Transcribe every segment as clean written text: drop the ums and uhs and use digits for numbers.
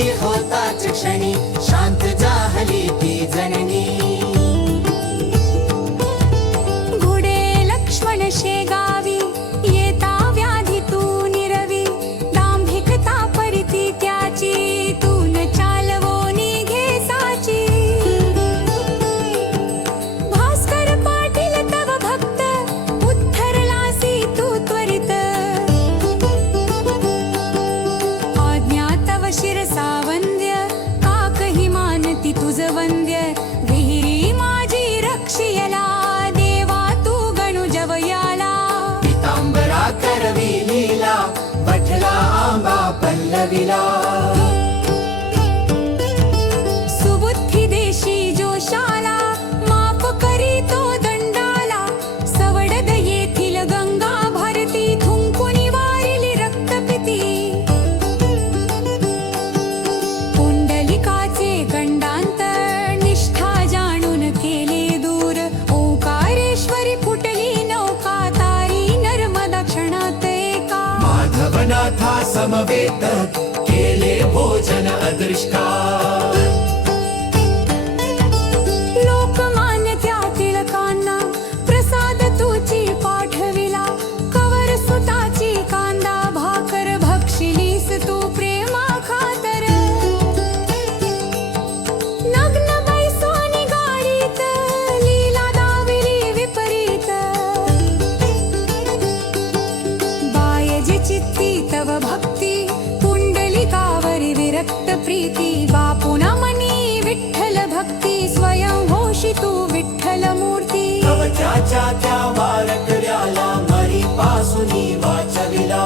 वेळी होताच क्षणी शांत जाहली ती जननी. घोडे लक्ष्मण शेगावी येता व्याधी तू निरवी. दांभिकता परिती त्याची तून चालवोनी घे साची. भास्कर पाटील तव भक्त उद्धरलासी तू त्वरित. आज्ञा तव शिरसा वंद्य काकही मानती तुझ वंद्य. विहिरी माझी रक्षियला देवा तू गणु जवयाला. पितांबरा करवी लीला वठला आंबा पल्लविला. सुबुद्धी देशी जोशाला माफ करी तो दंडाला. सवडद येथील गंगा भारती थुंकुनी वारिली रक्तपिती. पुंडलिकाचे गंडांतर निष्ठा जाणून केले दूर. ओंकारेश्वरी फुटली नौका तारी नर्मदा क्षणात एका. माधवनाथा समवेत केले भोजन अदृष्टा. लोकमान्य त्या टिळकांना प्रसाद तुची पाठविला. कवर सुताची कांदा भाकर भक्षिलीस तू प्रेमा खातर. नग्न बैसोनी गाडीत लीला दाविली विपरीत. बायजी चित्ती तव भक्ती पुंडलिकावरी विरक्त प्रीती. बापुना मनी विठ्ठल भक्ती स्वयं होशी तू विठ्ठल मूर्ती. कवचाच्या त्या वारकऱ्याला मरी पासूनी वाचविला.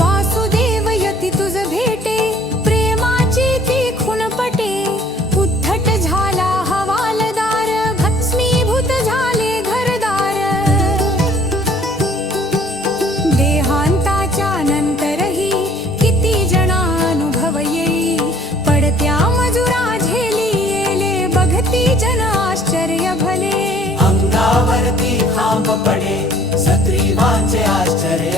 वासुदेव यती तुझ भेटे प्रेमाची ती खुणपटे. उद्धट झाला हवालदार भस्मीभूत झाले घरदार. देहांताच्या नंतरही किती जना अनुभव येई. पडत्या मजुरा झेली येले बघती जन आश्चर्य भले. अंगावरती खांब पडे सत्रीवांचे आश्चर्य